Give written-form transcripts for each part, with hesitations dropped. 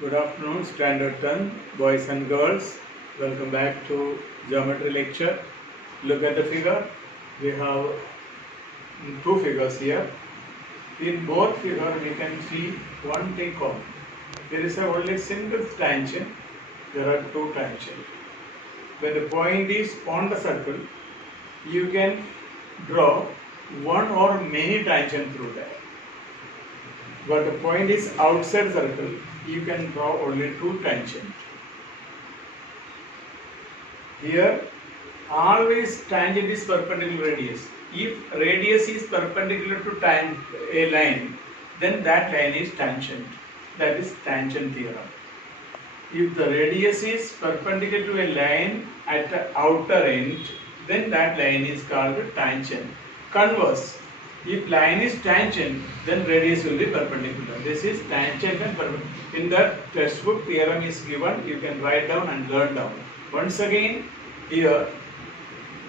Good afternoon, Standard 10, boys and girls. Welcome back to geometry lecture. Look at the figure. We have two figures here. In both figures, we can see one thing common. There is only single tangent. There are two tangents. When the point is on the circle, you can draw one or many tangents through that. But the point is outside circle, you can draw only two tangents. Here, always tangent is perpendicular radius. If radius is perpendicular to a line, then that line is tangent. That is tangent theorem. If the radius is perpendicular to a line at the outer end, then that line is called tangent. Converse. If line is tangent, then radius will be perpendicular. This is tangent and perpendicular. In the textbook, theorem is given. You can write down and learn down. Once again, here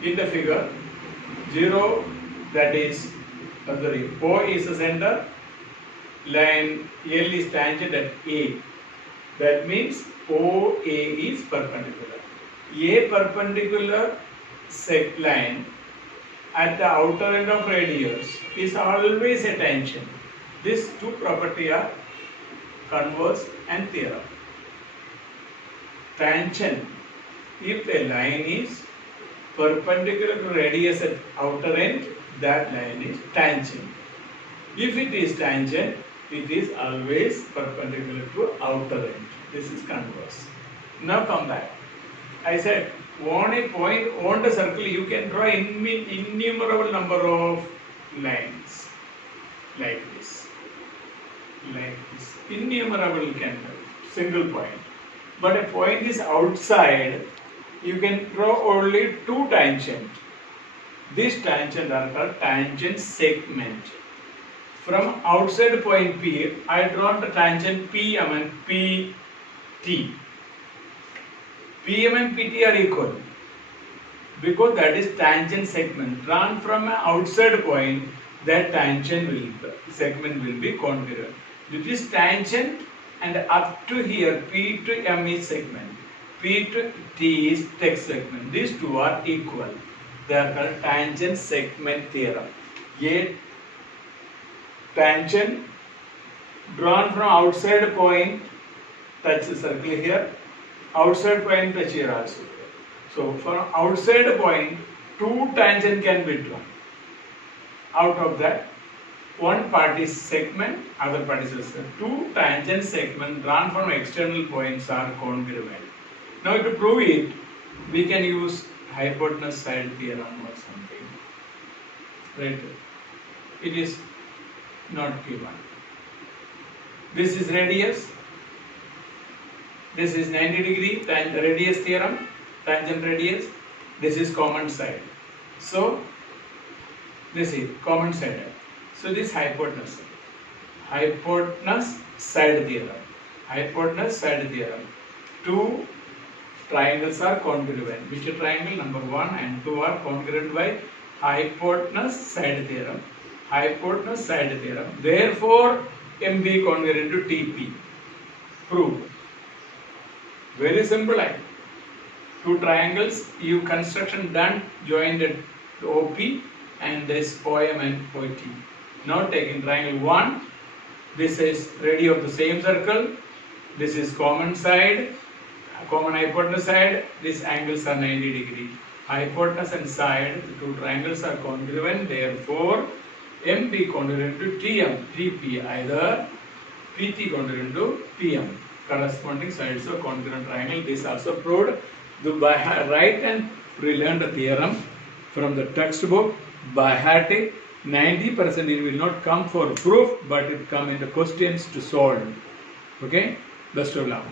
in the figure, 0, that is, O is the center. Line L is tangent at A. That means OA is perpendicular. A perpendicular line at the outer end of radius is always a tangent. These two properties are converse and theorem. Tangent, if a line is perpendicular to radius at outer end, that line is tangent. If it is tangent, it is always perpendicular to outer end. This is converse. Now come back. I said, on a point on the circle, you can draw innumerable number of lines like this. Innumerable can single point. But a point is outside, you can draw only two tangents. These tangents are called tangent segment. From outside point P, I draw the tangent PM and PT. PM and PT are equal because that is tangent segment. Drawn from an outside point, that segment will be congruent. This is tangent, and up to here P to M is segment. P to T is text segment. These two are equal. They are called tangent segment theorem. A tangent drawn from outside point touch the circle here. Outside point touch here also. So from outside point, two tangent can be drawn. Out of that, one part is segment, other part is segment. Two tangent segment drawn from external points are congruent. Now to prove it, we can use hypotenuse side theorem or something. Right? It is not given. This is radius. This is 90 degree radius theorem, tangent radius. This is common side. So this is common side. So this hypotenuse side theorem. Hypotenuse side theorem. Two triangles are congruent. Which triangle? Number 1 and 2 are congruent by hypotenuse side theorem. Hypotenuse side theorem. Therefore, MB congruent to TP. Prove. Very simple line. Two triangles, you construction done, joined to OP and this OM and OT. Now taking triangle 1, this is radius of the same circle, this is common side, common hypotenuse side, these angles are 90 degree. Hypotenuse and side, the two triangles are congruent, therefore MP congruent to TM, TP, either PT congruent to PM. Corresponding sides of congruent triangle. This also proved. By right and we learned the theorem from the textbook by heart. 90% it will not come for proof, but it come in the questions to solve. Okay, best of luck.